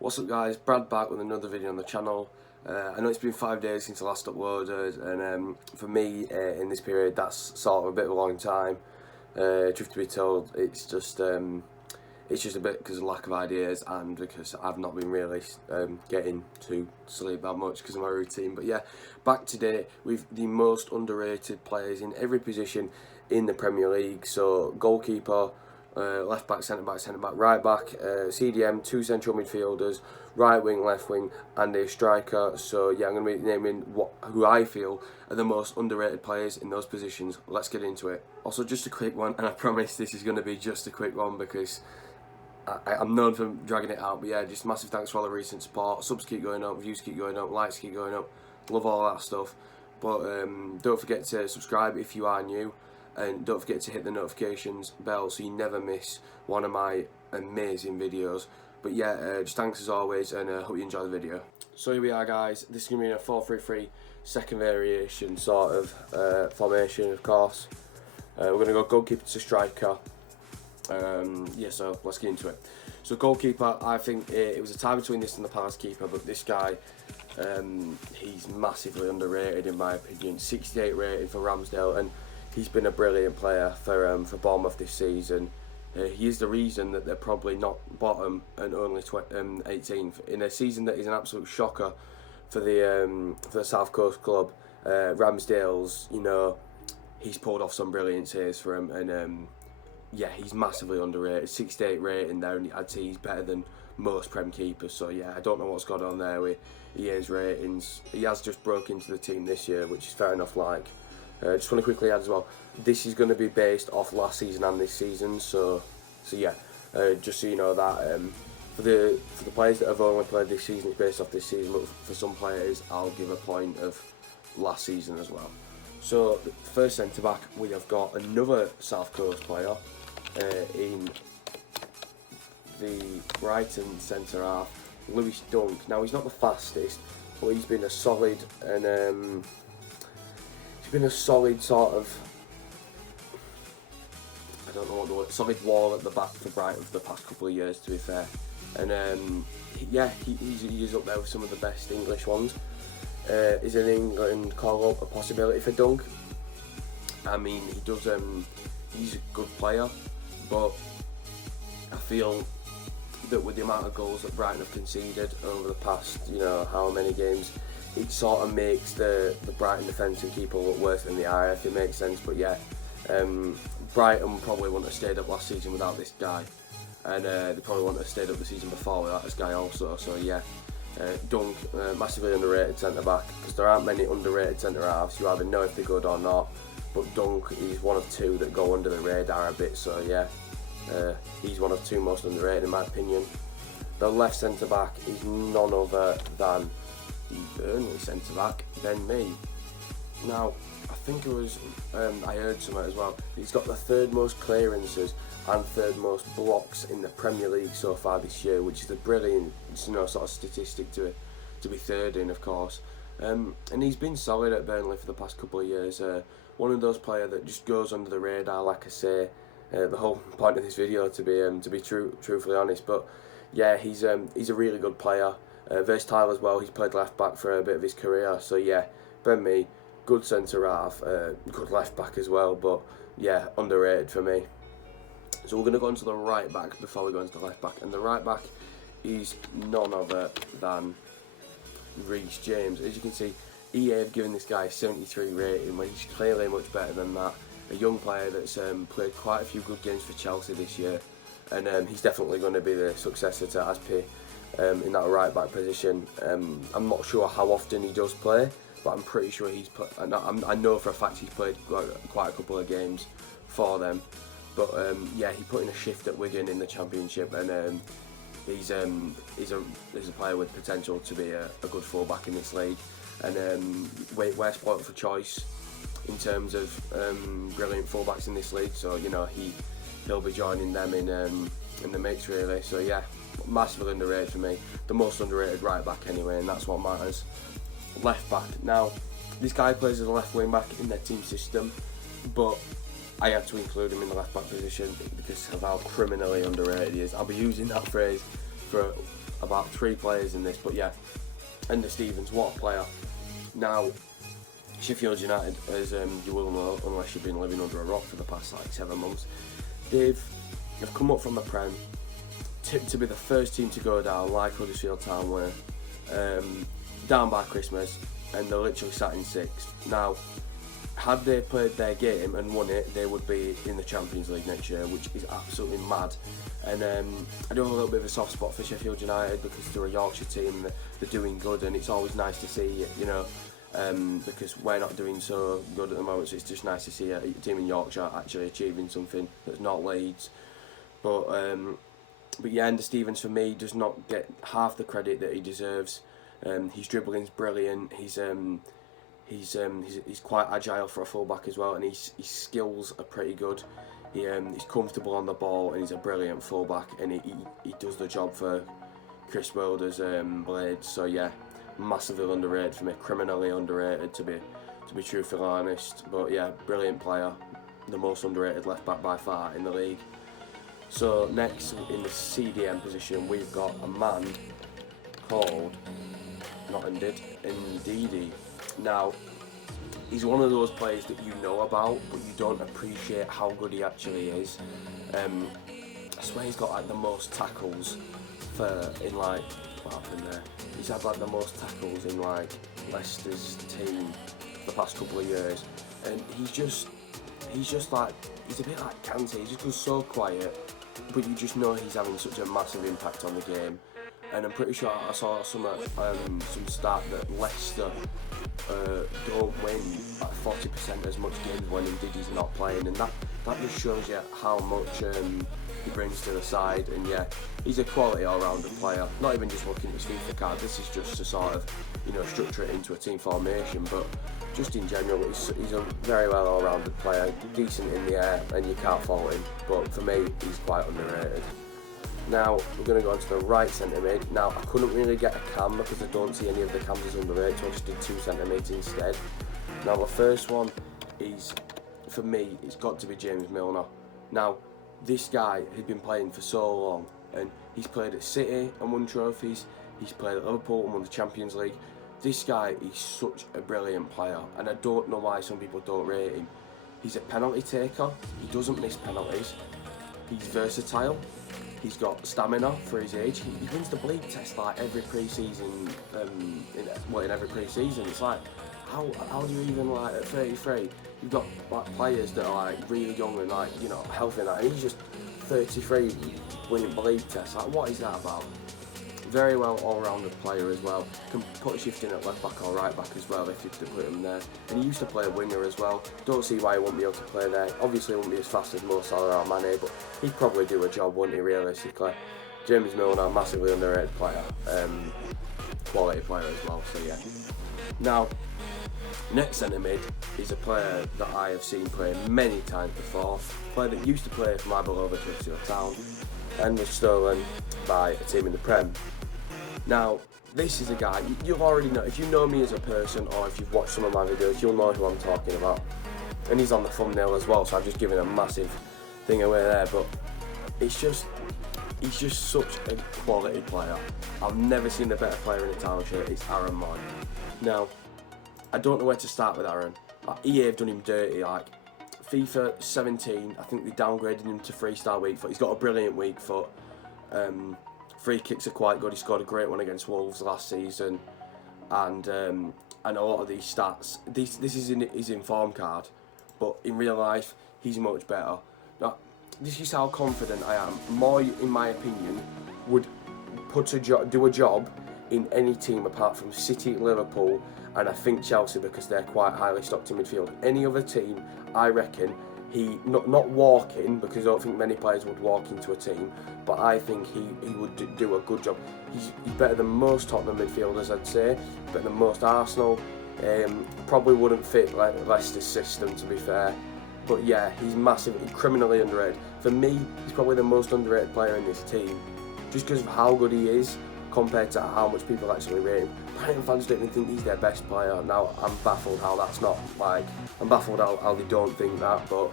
What's up guys, Brad back with another video on the channel. I know it's been 5 days since I last uploaded, and for me in this period that's sort of a bit of a long time. Truth to be told, it's just a bit because of lack of ideas and because I've not been really getting to sleep that much because of my routine. But yeah, back today with the most underrated players in every position in the Premier League. So goalkeeper, left back, centre back, right back, CDM, two central midfielders, right wing, left wing, and a striker. So yeah, I'm going to be naming who I feel are the most underrated players in those positions. Let's get into it. Also, just a quick one, and I promise this is going to be just a quick one because I'm known for dragging it out. But yeah, just massive thanks for all the recent support. Subs keep going up, views keep going up, likes keep going up. Love all that stuff. But don't forget to subscribe if you are new. And don't forget to hit the notifications bell so you never miss one of my amazing videos. But yeah, just thanks as always, and hope you enjoy the video. So here we are guys, this is going to be in a 4-3-3 second variation sort of formation, of course. We're going to go goalkeeper to striker. Yeah, so let's get into it. So goalkeeper, I think it was a tie between this and the Palace keeper, but this guy, he's massively underrated in my opinion. 68 rating for Ramsdale, and he's been a brilliant player for Bournemouth this season. He is the reason that they're probably not bottom and only 18th in a season that is an absolute shocker for the South Coast club. Ramsdale's, you know, he's pulled off some brilliant saves for him, and yeah, he's massively underrated. 68 rating there, and I'd say he's better than most Prem keepers. So yeah, I don't know what's gone on there with EA's ratings. He has just broke into the team this year, which is fair enough. Like. Just want to quickly add as well, this is going to be based off last season and this season, so yeah, just so you know that for the players that have only played this season, it's based off this season, but for some players I'll give a point of last season as well. So first centre back, we have got another South Coast player in the Brighton centre half, Lewis Dunk. Now he's not the fastest, but he's been a solid and been a solid sort of, I don't know what the word, solid wall at the back for Brighton for the past couple of years, to be fair. And yeah, he's up there with some of the best English ones. Is in England call up a possibility for Dunk? I mean, he does. He's a good player, but I feel that with the amount of goals that Brighton have conceded over the past, you know, how many games, it sort of makes the Brighton defence and keeper look worse than they are, if it makes sense. But yeah, Brighton probably wouldn't have stayed up last season without this guy, and they probably wouldn't have stayed up the season before without this guy also. So yeah, Dunk, massively underrated centre back, because there aren't many underrated centre halves. You either know if they're good or not, but Dunk is one of two that go under the radar a bit. So yeah, he's one of two most underrated in my opinion. The left centre back is none other than the Burnley centre back, Ben Mee. Now, I think it was, I heard somewhere as well, he's got the third most clearances and third most blocks in the Premier League so far this year, which is a brilliant, you know, sort of statistic to be third in, of course. And he's been solid at Burnley for the past couple of years. One of those players that just goes under the radar, like I say. The whole point of this video, to be truthfully honest. But yeah, he's a really good player. Versatile as well. He's played left back for a bit of his career. So yeah, Ben Mee, good centre half, good left back as well. But yeah, underrated for me. So we're going to go into the right back before we go into the left back, and the right back is none other than Reece James. As you can see, EA have given this guy a 73 rating, when he's clearly much better than that. A young player that's played quite a few good games for Chelsea this year, and he's definitely going to be the successor to Aspi in that right back position. I'm not sure how often he does play, but I'm pretty sure he's put. I know for a fact he's played quite a couple of games for them. But yeah, he put in a shift at Wigan in the Championship, and he's a player with potential to be a good fullback in this league. And we're spoiled for choice in terms of brilliant fullbacks in this league. So you know he'll be joining them in the mix really. So yeah, massively underrated for me. The most underrated right back anyway, and that's what matters. Left back. Now, this guy plays as a left wing back in their team system, but I had to include him in the left back position because of how criminally underrated he is. I'll be using that phrase for about 3 players in this, but yeah, Enda Stevens, what a player. Now, Sheffield United, as you will know, unless you've been living under a rock for the past like 7 months, they've come up from the Prem, tipped to be the first team to go down, like Huddersfield Town were, down by Christmas, and they're literally sat in 6th. Now, had they played their game and won it, they would be in the Champions League next year, which is absolutely mad. And I do have a little bit of a soft spot for Sheffield United because they're a Yorkshire team and they're doing good, and it's always nice to see, you know, because we're not doing so good at the moment, so it's just nice to see a team in Yorkshire actually achieving something that's not Leeds. But yeah, Enda Stevens for me does not get half the credit that he deserves. His dribbling's brilliant. He's quite agile for a fullback as well, and his skills are pretty good. He's comfortable on the ball, and he's a brilliant fullback, and he does the job for Chris Wilder's Blades. So yeah, massively underrated for me, criminally underrated to be truthfully honest. But yeah, brilliant player, the most underrated left back by far in the league. So next in the CDM position, we've got a man called Ndidi. Now, he's one of those players that you know about, but you don't appreciate how good he actually is. I swear he's got like the most tackles in like, what happened there? He's had like the most tackles in like Leicester's team the past couple of years, and he's just like, he's a bit like Kante. He just goes so quiet, but you just know he's having such a massive impact on the game. And I'm pretty sure I saw some stat that Leicester don't win like 40% as much games when Ndidi's not playing, and that just shows you how much he brings to the side. And yeah, he's a quality all-rounder player. Not even just looking at his FIFA card. This is just to sort of, you know, structure it into a team formation, but just in general, he's a very well all-rounded player, decent in the air, and you can't fault him. But for me, he's quite underrated. Now we're going to go on to the right centre mid. Now I couldn't really get a cam because I don't see any of the cams as underrated, so I just did 2 centre mids instead. Now the first one is, for me, it's got to be James Milner. Now this guy has been playing for so long, and he's played at City and won trophies. He's played at Liverpool and won the Champions League. This guy is such a brilliant player, and I don't know why some people don't rate him. He's a penalty taker. He doesn't miss penalties. He's versatile. He's got stamina for his age. He wins the bleed test like every pre-season. In every pre-season, it's like, how do you even, like, at 33, you've got like players that are like really young and like, you know, healthy and that, and he's just 33 winning bleed tests. Like, what is that about? Very well all-rounded player as well. Can put a shift in at left back or right back as well if you could put him there. And he used to play a winger as well. Don't see why he wouldn't be able to play there. Obviously, he wouldn't be as fast as Mo Salah or Mane, but he'd probably do a job, wouldn't he? Realistically, James Milner, massively underrated player, quality player as well. So yeah. Now, next centre mid is a player that I have seen play many times before. A player that used to play for my beloved Huddersfield Town and was stolen by a team in the Prem. Now, this is a guy, you'll already know, if you know me as a person or if you've watched some of my videos, you'll know who I'm talking about. And he's on the thumbnail as well, so I've just given a massive thing away there, but he's just such a quality player. I've never seen a better player in a Town shirt. It's Aaron Moy. Now, I don't know where to start with Aaron. Like, EA have done him dirty. Like, FIFA 17, I think they downgraded him to 3-star weak foot. He's got a brilliant weak foot. Free kicks are quite good. He scored a great one against Wolves last season, and a lot of these stats. This is in his inform card, but in real life, he's much better. Now, this is how confident I am. Moy, in my opinion, would do a job in any team apart from City, Liverpool, and I think Chelsea, because they're quite highly stocked in midfield. Any other team, I reckon. He not walking, because I don't think many players would walk into a team, but I think he would do a good job. He's better than most Tottenham midfielders, I'd say. Better than most Arsenal. Probably wouldn't fit like Leicester's system, to be fair. But yeah, he's massively, criminally underrated. For me, he's probably the most underrated player in this team, just because of how good he is compared to how much people actually rate him. Brighton fans don't even think he's their best player. Now, I'm baffled how that's not, like, I'm baffled how they don't think that, but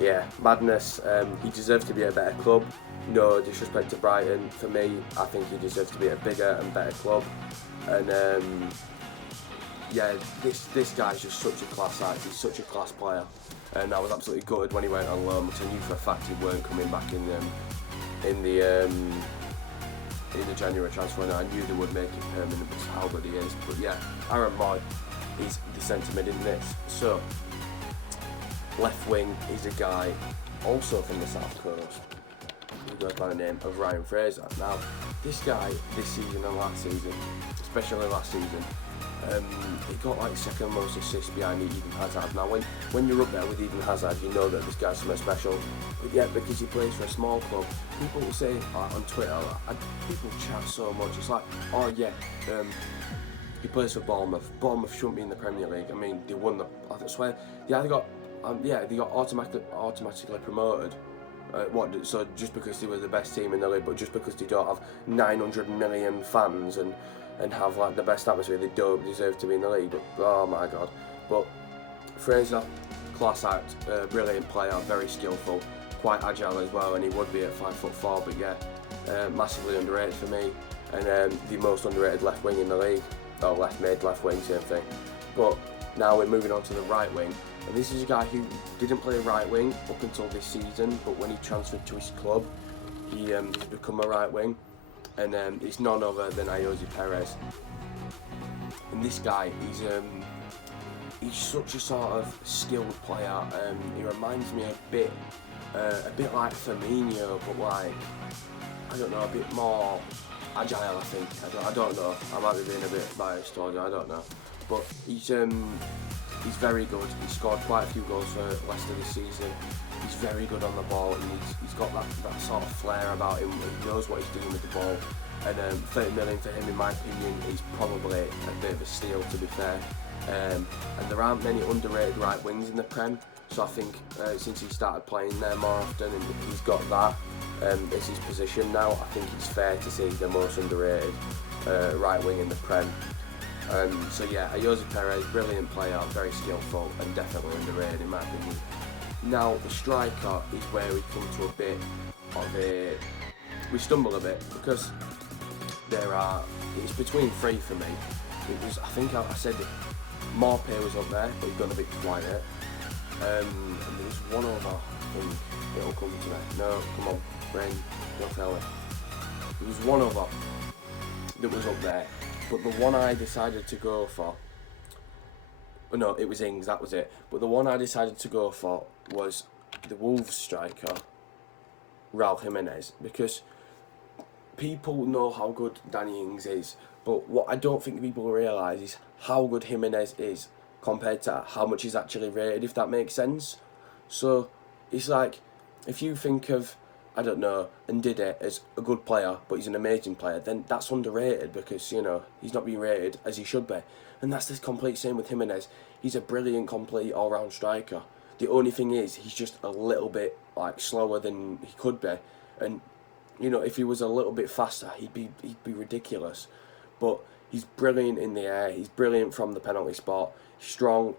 yeah, madness. He deserves to be at a better club. no disrespect to Brighton, for me, I think he deserves to be at a bigger and better club. And yeah, this guy's just such a class act. He's such a class player, and I was absolutely gutted when he went on loan, because I knew for a fact he weren't coming back in the January transfer, and I knew they would make it permanent because how good he is. But yeah, Aaron Moy, he's the centre mid in this. So left wing is a guy also from the South Coast, who goes by the name of Ryan Fraser. Now, this guy, this season and last season, especially last season, he got like second most assists behind Eden Hazard. Now, when you're up there with Eden Hazard, you know that this guy's something special. But yet, because he plays for a small club, people will say on Twitter, people chat so much. It's like, oh yeah, he plays for Bournemouth. Bournemouth shouldn't be in the Premier League. I mean, they won I swear, they got automatically promoted. So just because they were the best team in the league, but just because they don't have 900 million fans and have like the best atmosphere, they don't deserve to be in the league. But oh my god. But Fraser, class act, brilliant player, very skillful, quite agile as well, and he would be at 5'4", but yeah, massively underrated for me, and the most underrated left wing in the league, or left mid, left wing, same thing. But now we're moving on to the right wing. And this is a guy who didn't play right wing up until this season, but when he transferred to his club, he's become a right wing, and it's none other than Ayoze Perez. And this guy, he's such a sort of skilled player. He reminds me a bit like Firmino, but like, I don't know, a bit more agile, I think. I don't know. I might be being a bit biased towards it, I don't know. But he's very good. He scored quite a few goals for Leicester this season. He's very good on the ball, and he's got that sort of flair about him. He knows what he's doing with the ball. And 30 million for him, in my opinion, is probably a bit of a steal, to be fair. And there aren't many underrated right wings in the Prem, so I think since he started playing there more often and he's got that as his position now, I think it's fair to say he's the most underrated right wing in the Prem. So yeah, Ayoze Perez, brilliant player, very skillful, and definitely underrated in my opinion. Now the striker is where we come to a bit of we stumble a bit, because it's between three for me. It was, I think I said that Morpay was up there, but he's gone a bit quiet. And there was one other, I think it'll come to me. No, come on, Rain, don't tell me. There was one other that was up there. But the one I decided to go for, no, it was Ings, that was it. But the one I decided to go for was the Wolves striker, Raul Jimenez, because people know how good Danny Ings is, but what I don't think people realise is how good Jimenez is compared to how much he's actually rated, if that makes sense. So it's like, if you think of, I don't know, Ndidi as a good player, but he's an amazing player, then that's underrated, because, you know, he's not being rated as he should be. And that's the complete same with Jimenez. He's a brilliant, complete, all-round striker. The only thing is, he's just a little bit, like, slower than he could be. And, you know, if he was a little bit faster, he'd be ridiculous. But he's brilliant in the air. He's brilliant from the penalty spot. Strong,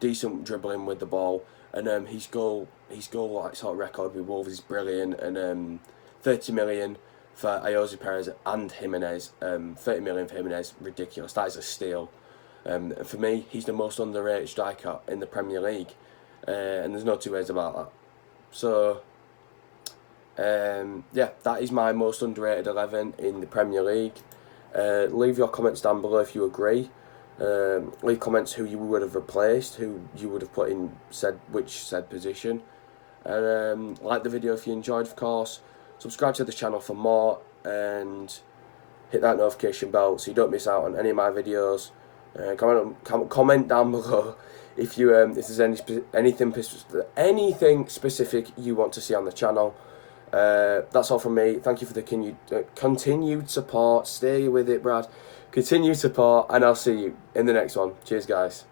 decent dribbling with the ball. And his goal like sort of record with Wolves is brilliant. And 30 million for Ayoze Perez and Jimenez. 30 million for Jimenez, ridiculous. That is a steal. And for me, he's the most underrated striker in the Premier League. And there's no two ways about that. So yeah, that is my most underrated 11 in the Premier League. Leave your comments down below if you agree. Leave comments who you would have replaced, who you would have put in which position. And like the video if you enjoyed, of course. Subscribe to the channel for more, and hit that notification bell so you don't miss out on any of my videos. Comment down below if there's anything specific you want to see on the channel. That's all from me. Thank you for the continued support. Stay with it, Brad. Continued support, and I'll see you in the next one. Cheers, guys.